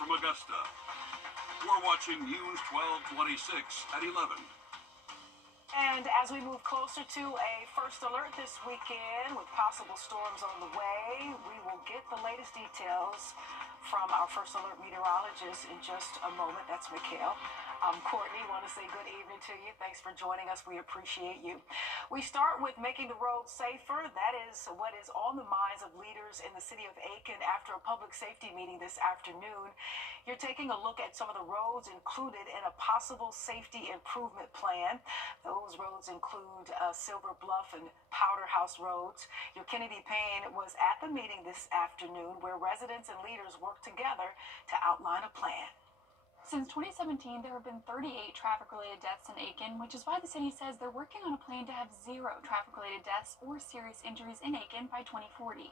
from Augusta. We're watching News 1226 at 11. And as we move closer to a first alert this weekend with possible storms on the way, we will get the latest details from our first alert meteorologist in just a moment. That's Mikhail. I'm Courtney. Want to say good evening to you. Thanks for joining us. We appreciate you. We start with making the roads safer. That is what is on the minds of leaders in the city of Aiken after a public safety meeting this afternoon. You're taking a look at some of the roads included in a possible safety improvement plan. Those roads include Silver Bluff and Powder House roads. Your Kennedy Payne was at the meeting this afternoon where residents and leaders worked together to outline a plan. Since 2017, there have been 38 traffic-related deaths in Aiken, which is why the city says they're working on a plan to have 0 traffic-related deaths or serious injuries in Aiken by 2040.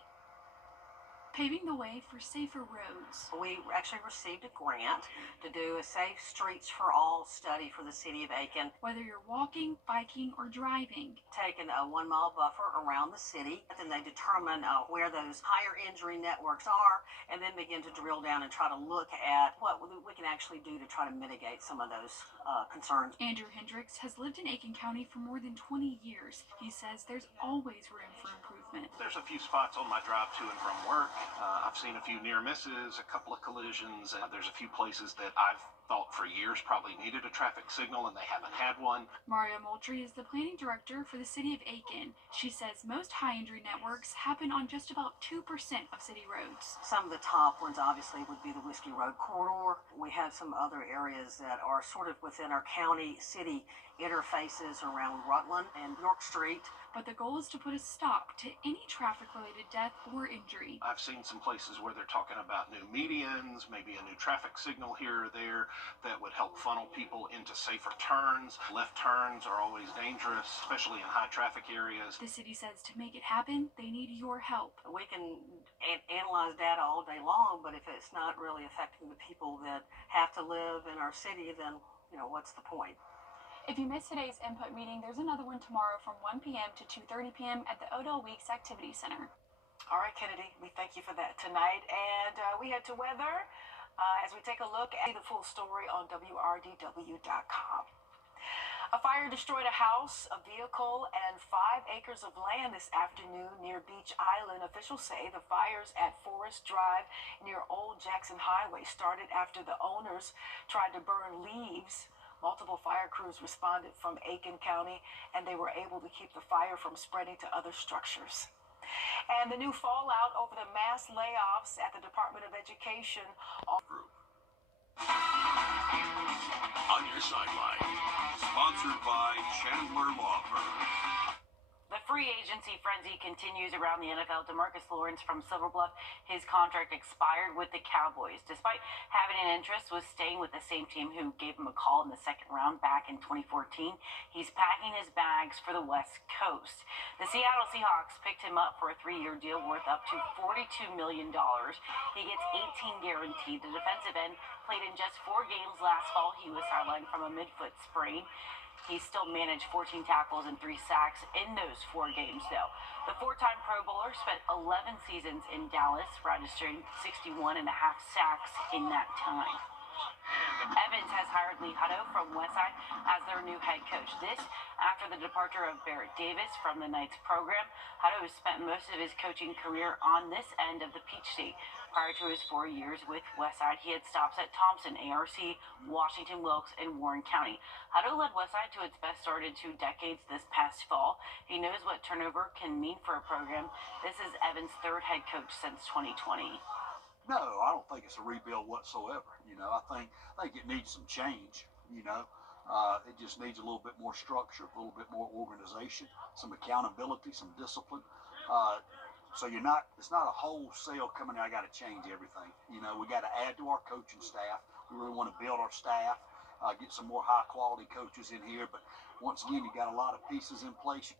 Paving the way for safer roads. We actually received a grant to do a Safe Streets for All study for the city of Aiken. Whether you're walking, biking, or driving. Taking a 1-mile buffer around the city, and they determine where those higher injury networks are, and then begin to drill down and try to look at what we can actually do to try to mitigate some of those concerns. Andrew Hendricks has lived in Aiken County for more than 20 years. He says there's always room for improvement. There's a few spots on my drive to and from work. I've seen a few near misses, a couple of collisions, and there's a few places that I've thought for years probably needed a traffic signal and they haven't had one. Maria Moultrie is the planning director for the city of Aiken. She says most high injury networks happen on just about 2% of city roads. Some of the top ones obviously would be the Whiskey Road corridor. We have some other areas that are sort of within our county-city interfaces around Rutland and York Street. But the goal is to put a stop to any traffic-related death or injury. I've seen some places where they're talking about new medians, maybe a new traffic signal here or there that would help funnel people into safer turns. Left turns are always dangerous, especially in high traffic areas. The city says to make it happen, they need your help. We can analyze data all day long, but if it's not really affecting the people that have to live in our city, then, what's the point? If you missed today's input meeting, there's another one tomorrow from 1 p.m. to 2:30 p.m. at the Odell Weeks Activity Center. All right, Kennedy, we thank you for that tonight. And we head to weather as we take a look at the full story on Wrdw.com. A fire destroyed a house, a vehicle, and 5 acres of land this afternoon near Beach Island. Officials say the fires at Forest Drive near Old Jackson Highway started after the owners tried to burn leaves. Multiple fire crews responded from Aiken County, and they were able to keep the fire from spreading to other structures. And the new fallout over the mass layoffs at the Department of Education. Group. On your sideline, sponsored by Chandler Law Firm. The free agency frenzy continues around the NFL. DeMarcus Lawrence from Silver Bluff, his contract expired with the Cowboys. Despite having an interest with staying with the same team who gave him a call in the second round back in 2014, he's packing his bags for the West Coast. The Seattle Seahawks picked him up for a 3-year deal worth up to $42 million. He gets 18 guaranteed. The defensive end played in just 4 games last fall. He was sidelined from a midfoot sprain. He still managed 14 tackles and 3 sacks in those 4 games, though. The 4-time Pro Bowler spent 11 seasons in Dallas, registering 61.5 sacks in that time. Evans has hired Lee Hutto from Westside as their new head coach. This after the departure of Barrett Davis from the Knights program. Hutto has spent most of his coaching career on this end of the Peach State. Prior to his 4 years with Westside, he had stops at Thompson, ARC, Washington, Wilkes, and Warren County. Hutto led Westside to its best start in 2 decades this past fall. He knows what turnover can mean for a program. This is Evans' 3rd head coach since 2020. No, I don't think it's a rebuild whatsoever. I think it needs some change. It just needs a little bit more structure, a little bit more organization, some accountability, some discipline. So it's not a wholesale coming in, I got to change everything. We got to add to our coaching staff. We really want to build our staff, get some more high quality coaches in here. But once again, you got a lot of pieces in place.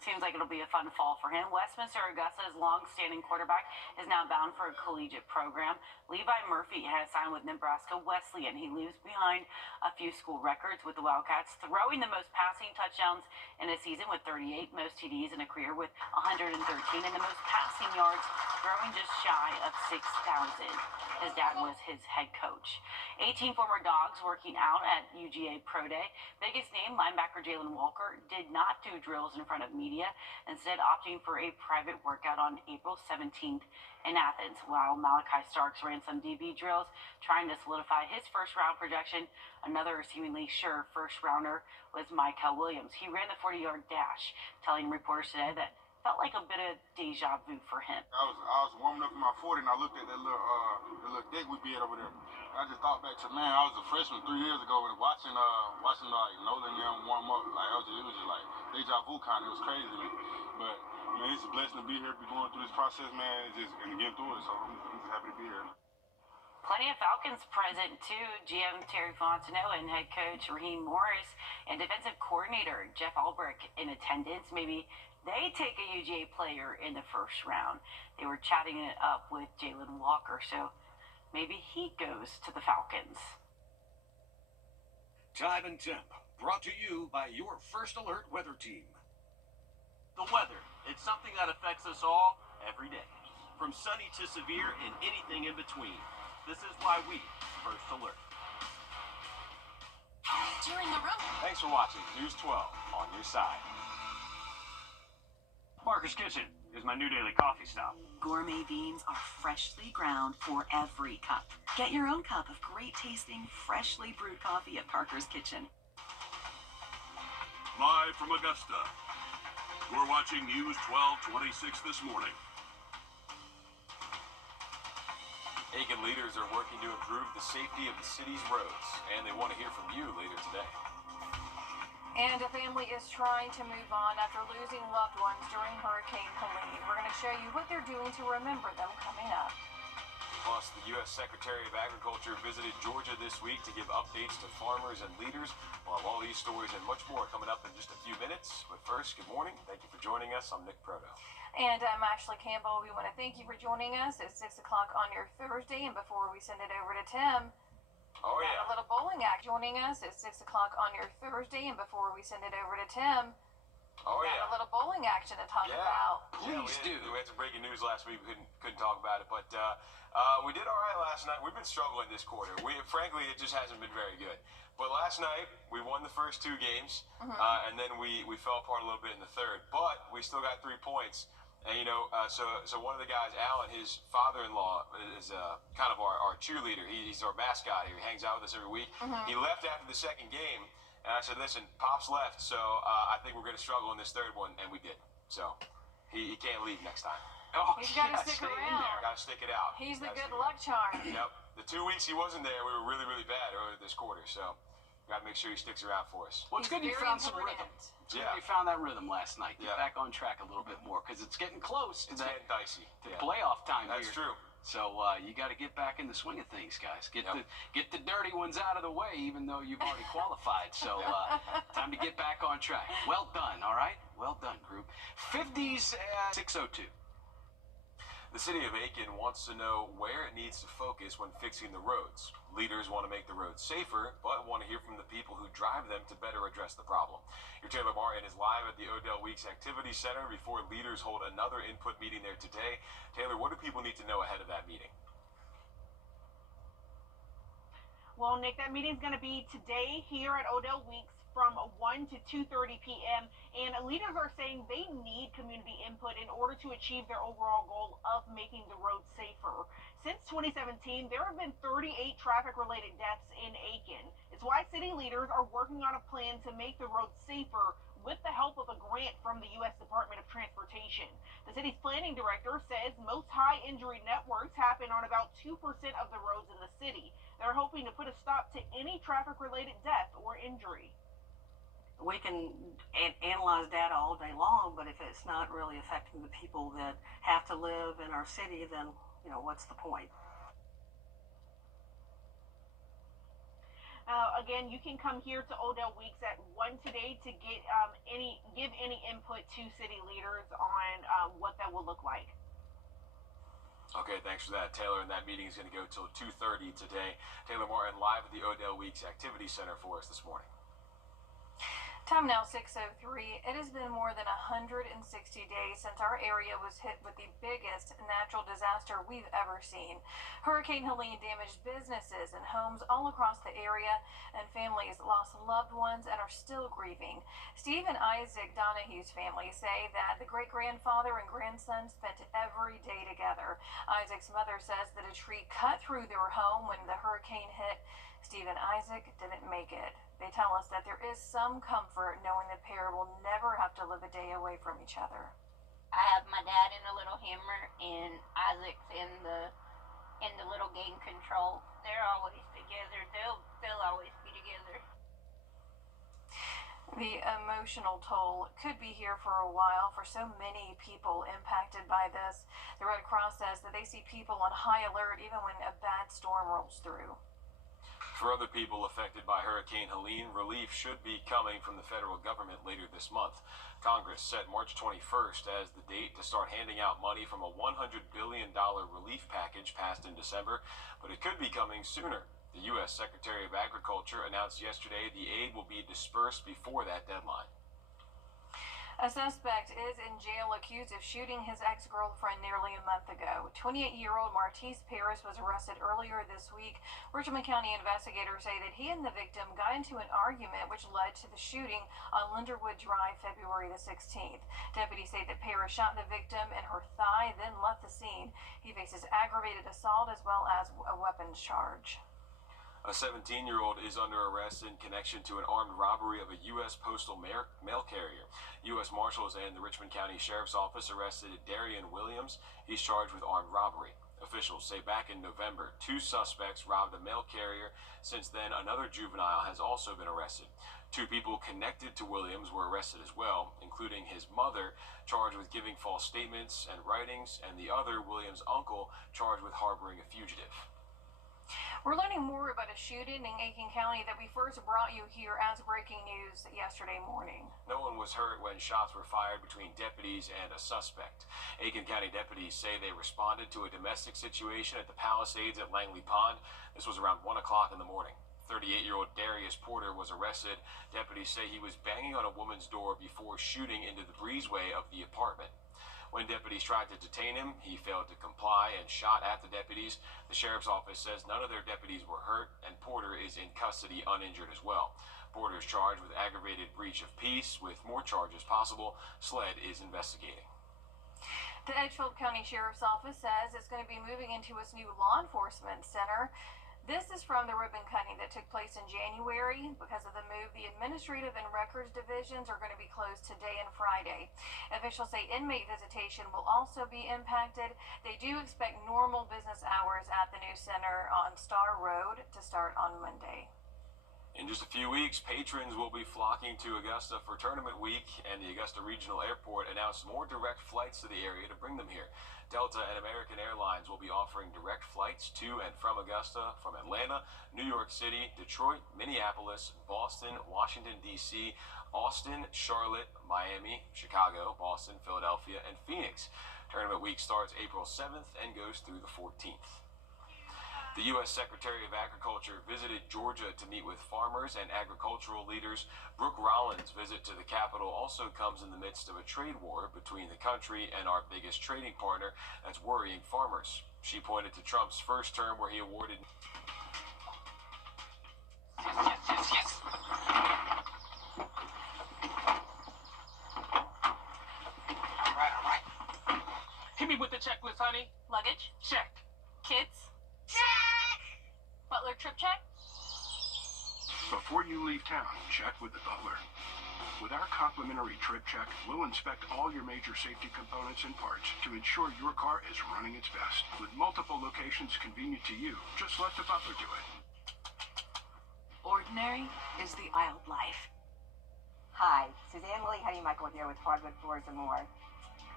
Seems like it'll be a fun fall for him. Westminster Augusta's long-standing quarterback is now bound for a collegiate program. Levi Murphy has signed with Nebraska Wesleyan. He leaves behind a few school records with the Wildcats, throwing the most passing touchdowns in a season with 38, most TDs in a career with 113, and the most passing yards growing just shy of 6,000. His dad was his head coach. 18 former dogs working out at UGA Pro Day. Biggest name, linebacker Jalen Walker, did not do drills in front of media, instead opting for a private workout on April 17th in Athens, while Malachi Starks ran some DB drills, trying to solidify his first-round projection. Another seemingly sure first-rounder was Michael Williams. He ran the 40-yard dash, telling reporters today that felt like a bit of deja vu for him. I was warming up for my 40 and I looked at that little deck we did over there. I just thought back to, man, I was a freshman 3 years ago and watching like Nolan and them warm up, like it was just like deja vu kind of. It was crazy to me. But man, it's a blessing to be here, be going through this process, man, and get through it. So I'm just happy to be here. Plenty of Falcons present too. GM Terry Fontenot and head coach Raheem Morris and defensive coordinator Jeff Ulbrich in attendance. Maybe they take a UGA player in the first round. They were chatting it up with Jalen Walker, so maybe he goes to the Falcons. Time and temp, brought to you by your First Alert weather team. The weather, it's something that affects us all every day. From sunny to severe and anything in between. This is why we First Alert. During the room. Thanks for watching News 12 on your side. Parker's Kitchen is my new daily coffee stop. Gourmet beans are freshly ground for every cup. Get your own cup of great tasting, freshly brewed coffee at Parker's Kitchen. Live from Augusta, you're watching News 1226 this morning. Aiken leaders are working to improve the safety of the city's roads, and they want to hear from you later today. And a family is trying to move on after losing loved ones during Hurricane Helene. We're going to show you what they're doing to remember them coming up. Plus, the U.S. Secretary of Agriculture visited Georgia this week to give updates to farmers and leaders. We'll have all these stories and much more coming up in just a few minutes. But first, good morning. Thank you for joining us. I'm Nick Proto. And I'm Ashley Campbell. We want to thank you for joining us at 6 o'clock on your Thursday. And before we send it over to Tim, Oh, yeah. a little bowling act joining us at 6 o'clock on your Thursday. And before we send it over to Tim, Oh, yeah. a little bowling action to talk about. Please do. We had some breaking news last week. We couldn't talk about it, but we did all right last night. We've been struggling this quarter. Frankly, it just hasn't been very good. But last night we won the first two games, and then we fell apart a little bit in the third. But we still got 3 points. And so one of the guys, Alan, his father-in-law is kind of our cheerleader. He's our mascot here. He hangs out with us every week. He left after the second game. And I said, listen, Pop's left, so I think we're going to struggle in this third one, and we did. So he can't leave next time. Oh, he's got to stick around. Got to stick it out. He's the good luck charm. Yep. The 2 weeks he wasn't there, we were really, really bad earlier this quarter. So got to make sure he sticks around for us. Well, it's good you found some rhythm. It's good you found that rhythm last night. Get back on track a little bit more because it's getting close to getting dicey. To playoff time. That's true. So you got to get back in the swing of things, guys. Get the dirty ones out of the way, even though you've already qualified. So time to get back on track. Well done, all right? Well done, group. 50s 6:02. The city of Aiken wants to know where it needs to focus when fixing the roads. Leaders want to make the roads safer, but want to hear from the people who drive them to better address the problem. Your Taylor Martin is live at the Odell Weeks Activity Center before leaders hold another input meeting there today. Taylor, what do people need to know ahead of that meeting? Well, Nick, that meeting is going to be today here at Odell Weeks from 1 to 2:30 p.m. And leaders are saying they need community input in order to achieve their overall goal of making the roads safer. Since 2017, there have been 38 traffic-related deaths in Aiken. It's why city leaders are working on a plan to make the roads safer with the help of a grant from the U.S. Department of Transportation. The city's planning director says most high-injury networks happen on about 2% of the roads in the city. They're hoping to put a stop to any traffic-related death or injury. We can analyze data all day long, but if it's not really affecting the people that have to live in our city, then, what's the point? Again, you can come here to Odell Weeks at 1 today to get give any input to city leaders on what that will look like. Okay, thanks for that, Taylor. And that meeting is going to go till 2:30 today. Taylor Martin live at the Odell Weeks Activity Center for us this morning. Time now 6:03. It has been more than 160 days since our area was hit with the biggest natural disaster we've ever seen. Hurricane Helene damaged businesses and homes all across the area, and families lost loved ones and are still grieving. Steve and Isaac Donahue's family say that the great-grandfather and grandson spent every day together. Isaac's mother says that a tree cut through their home when the hurricane hit. Steve and Isaac didn't make it. They tell us that there is some comfort knowing the pair will never have to live a day away from each other. I have my dad in a little Hammer and Isaac's in the little game control. They're always together. They'll always be together. The emotional toll could be here for a while for so many people impacted by this. The Red Cross says that they see people on high alert even when a bad storm rolls through. For other people affected by Hurricane Helene, relief should be coming from the federal government later this month. Congress set March 21st as the date to start handing out money from a $100 billion relief package passed in December, but it could be coming sooner. The U.S. Secretary of Agriculture announced yesterday the aid will be dispersed before that deadline. A suspect is in jail accused of shooting his ex-girlfriend nearly a month ago. 28-year-old Martise Paris was arrested earlier this week. Richmond County investigators say that he and the victim got into an argument which led to the shooting on Linderwood Drive February the 16th. Deputies say that Paris shot the victim in her thigh, then left the scene. He faces aggravated assault as well as a weapons charge. A 17-year-old is under arrest in connection to an armed robbery of a U.S. postal mail carrier. U.S. Marshals and the Richmond County Sheriff's Office arrested Darian Williams. He's charged with armed robbery. Officials say back in November, 2 suspects robbed a mail carrier. Since then, another juvenile has also been arrested. 2 people connected to Williams were arrested as well, including his mother, charged with giving false statements and writings, and the other, Williams' uncle, charged with harboring a fugitive. We're learning more about a shooting in Aiken County that we first brought you here as breaking news yesterday morning. No one was hurt when shots were fired between deputies and a suspect. Aiken County deputies say they responded to a domestic situation at the Palisades at Langley Pond. This was around 1 o'clock in the morning. 38-year-old Darius Porter was arrested. Deputies say he was banging on a woman's door before shooting into the breezeway of the apartment. When deputies tried to detain him, he failed to comply and shot at the deputies. The sheriff's office says none of their deputies were hurt, and Porter is in custody uninjured as well. Porter is charged with aggravated breach of peace, with more charges possible. SLED is investigating. The Edgefield County Sheriff's Office says it's going to be moving into its new law enforcement center. This is from the ribbon cutting that took place in January. Because of the move, the administrative and records divisions are going to be closed today and Friday. Officials say inmate visitation will also be impacted. They do expect normal business hours at the new center on Star Road to start on Monday. In just a few weeks, patrons will be flocking to Augusta for Tournament Week, and the Augusta Regional Airport announced more direct flights to the area to bring them here. Delta and American Airlines will be offering direct flights to and from Augusta from Atlanta, New York City, Detroit, Minneapolis, Boston, Washington, D.C., Austin, Charlotte, Miami, Chicago, Boston, Philadelphia, and Phoenix. Tournament Week starts April 7th and goes through the 14th. The U.S. Secretary of Agriculture visited Georgia to meet with farmers and agricultural leaders. Brooke Rollins' visit to the capital also comes in the midst of a trade war between the country and our biggest trading partner that's worrying farmers. She pointed to Trump's first term where he awarded... Yes. All right. Hit me with the checklist, honey. Luggage? Check. Kids? Check! Butler trip check? Before you leave town, check with the butler. With our complimentary trip check, we'll inspect all your major safety components and parts to ensure your car is running its best. With multiple locations convenient to you, just let the butler do it. Ordinary is the aisle life. Hi, Suzanne Lily Honeymichael here with Hardwood Floors and More.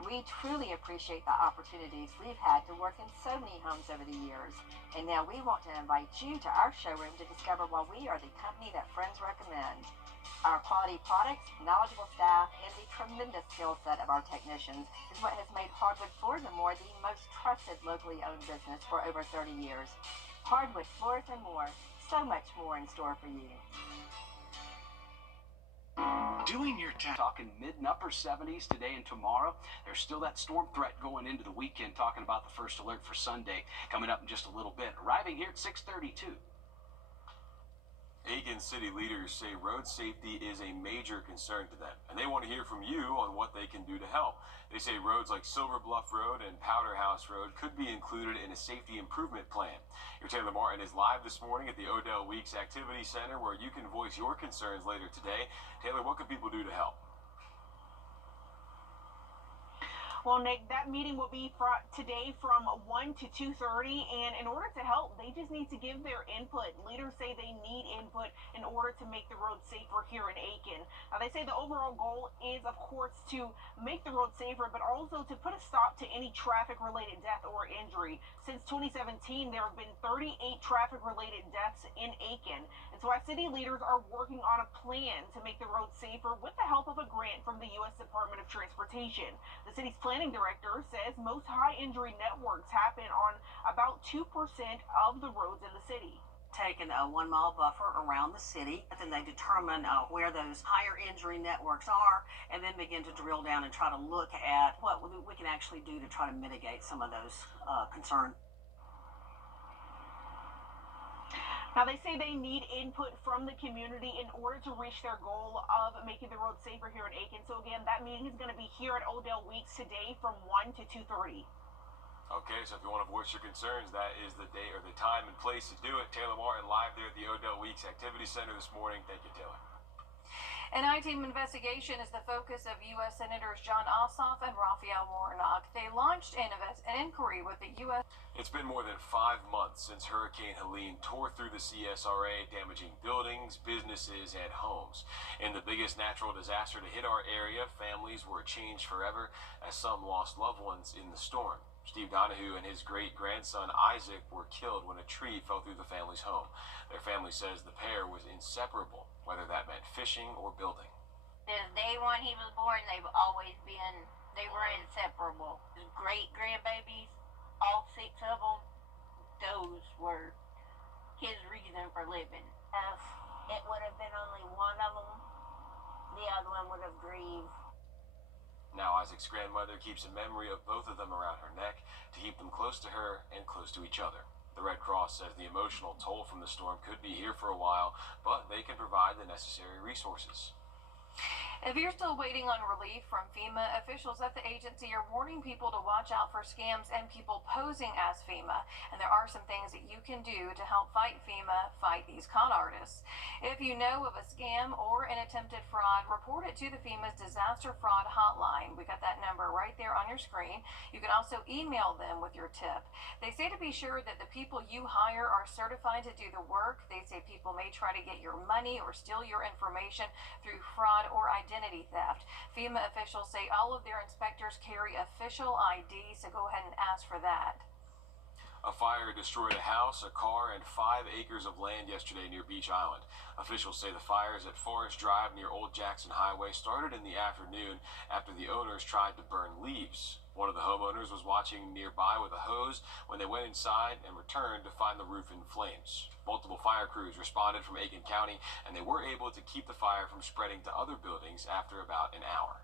We truly appreciate the opportunities we've had to work in so many homes over the years. And now we want to invite you to our showroom to discover why we are the company that friends recommend. Our quality products, knowledgeable staff, and the tremendous skill set of our technicians is what has made Hardwood Floors and More the most trusted locally owned business for over 30 years. Hardwood Floors and More, so much more in store for you. Doing your task. Talking mid and upper 70s today and tomorrow. There's still that storm threat going into the weekend. Talking about the first alert for Sunday coming up in just a little bit. Arriving here at 6:32. Aiken city leaders say road safety is a major concern to them, and they want to hear from you on what they can do to help. They say roads like Silver Bluff Road and Powder House Road could be included in a safety improvement plan. Your Taylor Martin is live this morning at the Odell Weeks Activity Center, where you can voice your concerns later today. Taylor, what can people do to help? Well, Nick, that meeting will be today from 1 to 2:30, and in order to help, they just need to give their input. Leaders say they need input in order to make the road safer here in Aiken. Now, they say the overall goal is, of course, to make the road safer, but also to put a stop to any traffic-related death or injury. Since 2017, there have been 38 traffic-related deaths in Aiken, and so our city leaders are working on a plan to make the road safer with the help of a grant from the U.S. Department of Transportation. The city's planning director says most high injury networks happen on about 2% of the roads in the city. Taken a 1 mile buffer around the city, and then they determine where those higher injury networks are, and then begin to drill down and try to look at what we can actually do to try to mitigate some of those concerns. Now, they say they need input from the community in order to reach their goal of making the road safer here in Aiken. So again, that meeting is going to be here at Odell Weeks today from 1 to 2:30. Okay, so if you want to voice your concerns, that is the day or the time and place to do it. Taylor Martin live there at the Odell Weeks Activity Center this morning. Thank you, Taylor. An I-team investigation is the focus of U.S. Senators John Ossoff and Raphael Warnock. They launched an inquiry with the U.S. It's been more than 5 months since Hurricane Helene tore through the CSRA, damaging buildings, businesses, and homes. In the biggest natural disaster to hit our area, families were changed forever as some lost loved ones in the storm. Steve Donahue and his great-grandson Isaac were killed when a tree fell through the family's home. Their family says the pair was inseparable, whether that meant fishing or building. Since day one he was born, they were inseparable. His great-grandbabies, all 6 of them, those were his reason for living. If it would have been only one of them, the other one would have grieved. Now Isaac's grandmother keeps a memory of both of them around her neck to keep them close to her and close to each other. The Red Cross says the emotional toll from the storm could be here for a while, but they can provide the necessary resources. If you're still waiting on relief from FEMA, officials at the agency are warning people to watch out for scams and people posing as FEMA. And there are some things that you can do to help fight FEMA, fight these con artists. If you know of a scam or an attempted fraud, report it to the FEMA's Disaster Fraud Hotline. We got that number right there on your screen. You can also email them with your tip. They say to be sure that the people you hire are certified to do the work. They say people may try to get your money or steal your information through fraud or identity theft. FEMA officials say all of their inspectors carry official ID, so go ahead and ask for that. A fire destroyed a house, a car, and 5 acres of land yesterday near Beach Island. Officials say the fires at Forest Drive near Old Jackson Highway started in the afternoon after the owners tried to burn leaves. One of the homeowners was watching nearby with a hose when they went inside and returned to find the roof in flames. Multiple fire crews responded from Aiken County, and they were able to keep the fire from spreading to other buildings after about an hour.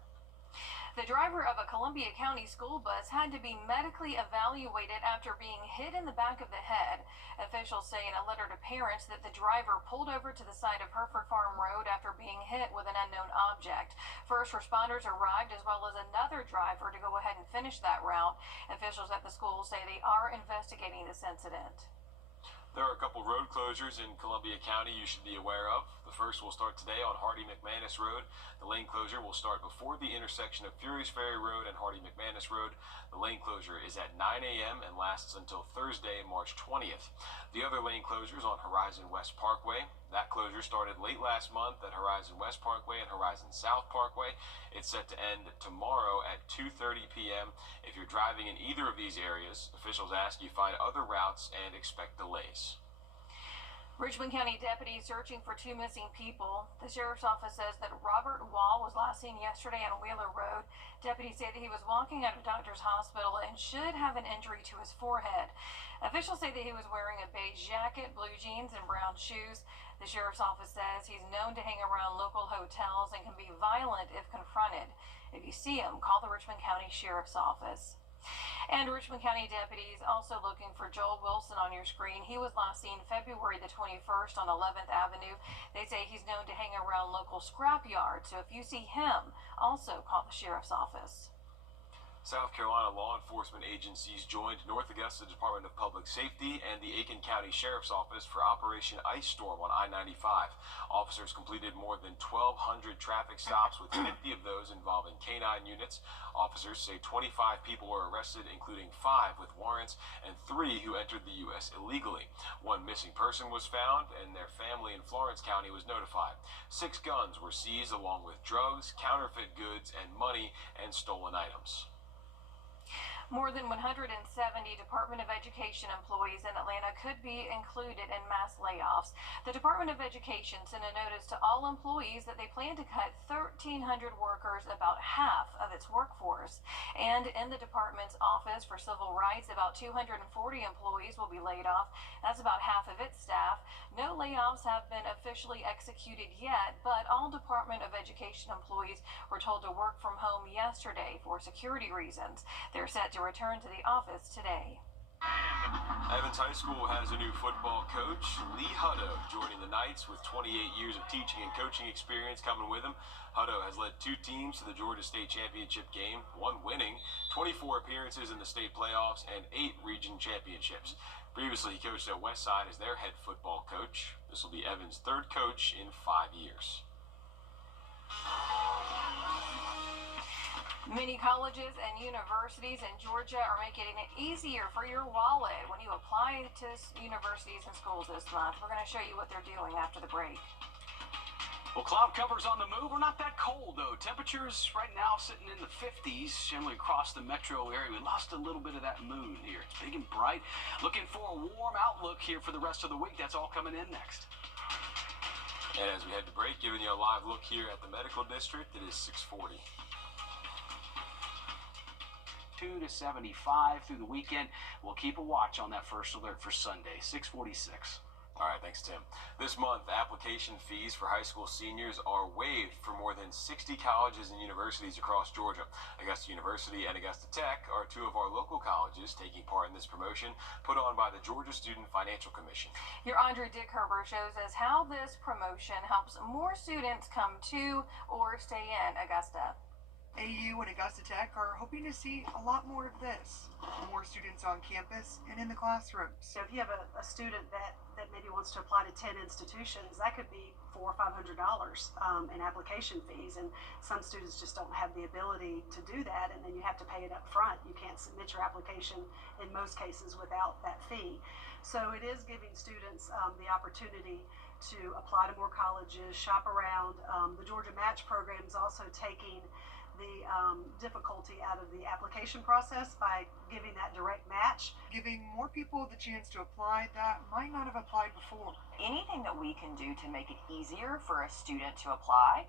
The driver of a Columbia County school bus had to be medically evaluated after being hit in the back of the head. Officials say in a letter to parents that the driver pulled over to the side of Hereford Farm Road after being hit with an unknown object. First responders arrived as well as another driver to go ahead and finish that route. Officials at the school say they are investigating this incident. There are a couple road closures in Columbia County you should be aware of. The first will start today on Hardy-McManus Road. The lane closure will start before the intersection of Furious Ferry Road and Hardy-McManus Road. The lane closure is at 9 a.m. and lasts until Thursday, March 20th. The other lane closure is on Horizon West Parkway. That closure started late last month at Horizon West Parkway and Horizon South Parkway. It's set to end tomorrow at 2:30 p.m. If you're driving in either of these areas, officials ask you find other routes and expect delays. Richmond County deputies searching for 2 missing people. The sheriff's office says that Robert Wall was last seen yesterday on Wheeler Road. Deputies say that he was walking out of Doctor's Hospital and should have an injury to his forehead. Officials say that he was wearing a beige jacket, blue jeans, and brown shoes. The sheriff's office says he's known to hang around local hotels and can be violent if confronted. If you see him, call the Richmond County Sheriff's Office. And Richmond County deputies also looking for Joel Wilson on your screen. He was last seen February the 21st on 11th Avenue. They say he's known to hang around local scrap yards. So if you see him, also call the sheriff's office. South Carolina law enforcement agencies joined North Augusta Department of Public Safety and the Aiken County Sheriff's Office for Operation Ice Storm on I-95. Officers completed more than 1,200 traffic stops, with 50 of those involving K-9 units. Officers say 25 people were arrested, including 5 with warrants and 3 who entered the U.S. illegally. 1 missing person was found, and their family in Florence County was notified. 6 guns were seized, along with drugs, counterfeit goods, and money, and stolen items. More than 170 Department of Education employees in Atlanta could be included in mass layoffs. The Department of Education sent a notice to all employees that they plan to cut 1,300 workers, about half of its workforce. And in the department's Office for Civil Rights, about 240 employees will be laid off. That's about half of its staff. No layoffs have been officially executed yet, but all Department of Education employees were told to work from home yesterday for security reasons. They're set to return to the office today. Evans High School has a new football coach, Lee Hutto, joining the Knights with 28 years of teaching and coaching experience coming with him. Hutto has led 2 teams to the Georgia State Championship game, 1 winning, 24 appearances in the state playoffs, and 8 region championships. Previously, he coached at Westside as their head football coach. This will be Evans' 3rd coach in 5 years. Many colleges and universities in Georgia are making it easier for your wallet when you apply to universities and schools this month. We're going to show you what they're doing after the break. Well, cloud cover's on the move. We're not that cold, though. Temperatures right now sitting in the 50s, generally across the metro area. We lost a little bit of that moon here. It's big and bright. Looking for a warm outlook here for the rest of the week. That's all coming in next. And as we head to break, giving you a live look here at the medical district, it is 640. 2 to 75 through the weekend. We'll keep a watch on that first alert for Sunday, 646. All right, thanks, Tim. This month, application fees for high school seniors are waived for more than 60 colleges and universities across Georgia. Augusta University and Augusta Tech are 2 of our local colleges taking part in this promotion put on by the Georgia Student Financial Commission. Your Andre Dickherber shows us how this promotion helps more students come to or stay in Augusta. AU and Augusta Tech are hoping to see a lot more of this. More students on campus and in the classrooms. So if you have a student that maybe wants to apply to 10 institutions, that could be $400 or $500 in application fees. And some students just don't have the ability to do that, and then you have to pay it up front. You can't submit your application in most cases without that fee. So it is giving students the opportunity to apply to more colleges, shop around. The Georgia Match program is also taking the difficulty out of the application process by giving that direct match. Giving more people the chance to apply that might not have applied before. Anything that we can do to make it easier for a student to apply,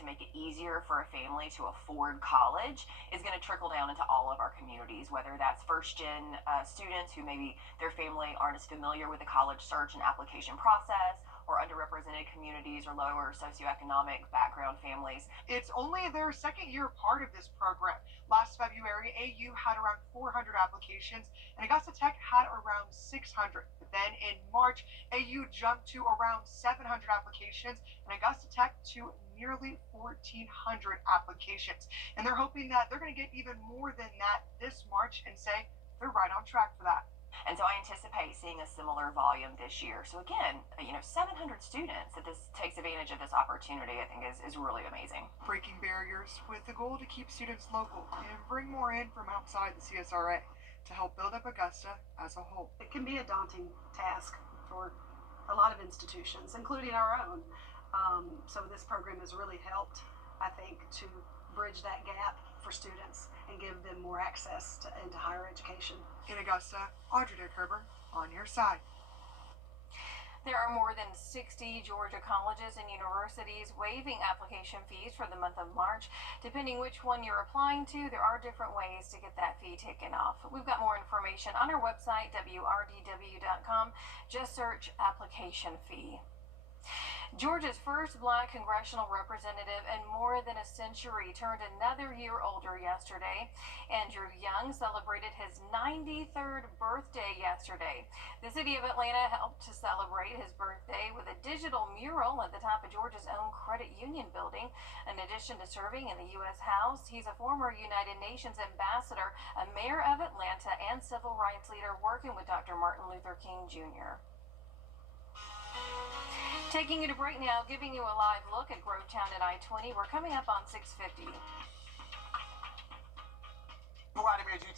to make it easier for a family to afford college, is going to trickle down into all of our communities, whether that's first-gen students who maybe their family aren't as familiar with the college search and application process, or underrepresented communities or lower socioeconomic background families. It's only their 2nd year part of this program. Last February, AU had around 400 applications, and Augusta Tech had around 600. But then in March, AU jumped to around 700 applications, and Augusta Tech to nearly 1,400 applications. And they're hoping that they're going to get even more than that this March, and say they're right on track for that. And so I anticipate seeing a similar volume this year. So again, 700 students that this takes advantage of this opportunity, I think is really amazing. Breaking barriers with the goal to keep students local and bring more in from outside the CSRA to help build up Augusta as a whole. It can be a daunting task for a lot of institutions, including our own. So this program has really helped, I think, to bridge that gap for students and give them more access into higher education. In Augusta, Wrdw on your side. There are more than 60 Georgia colleges and universities waiving application fees for the month of March. Depending which one you're applying to, there are different ways to get that fee taken off. We've got more information on our website, wrdw.com. Just search application fee. Georgia's first black congressional representative in more than a century turned another year older yesterday. Andrew Young celebrated his 93rd birthday yesterday. The city of Atlanta helped to celebrate his birthday with a digital mural at the top of Georgia's own credit union building. In addition to serving in the U.S. House, he's a former United Nations ambassador, a mayor of Atlanta, and civil rights leader working with Dr. Martin Luther King Jr. Taking you to break now, giving you a live look at Grovetown at I-20. We're coming up on 650.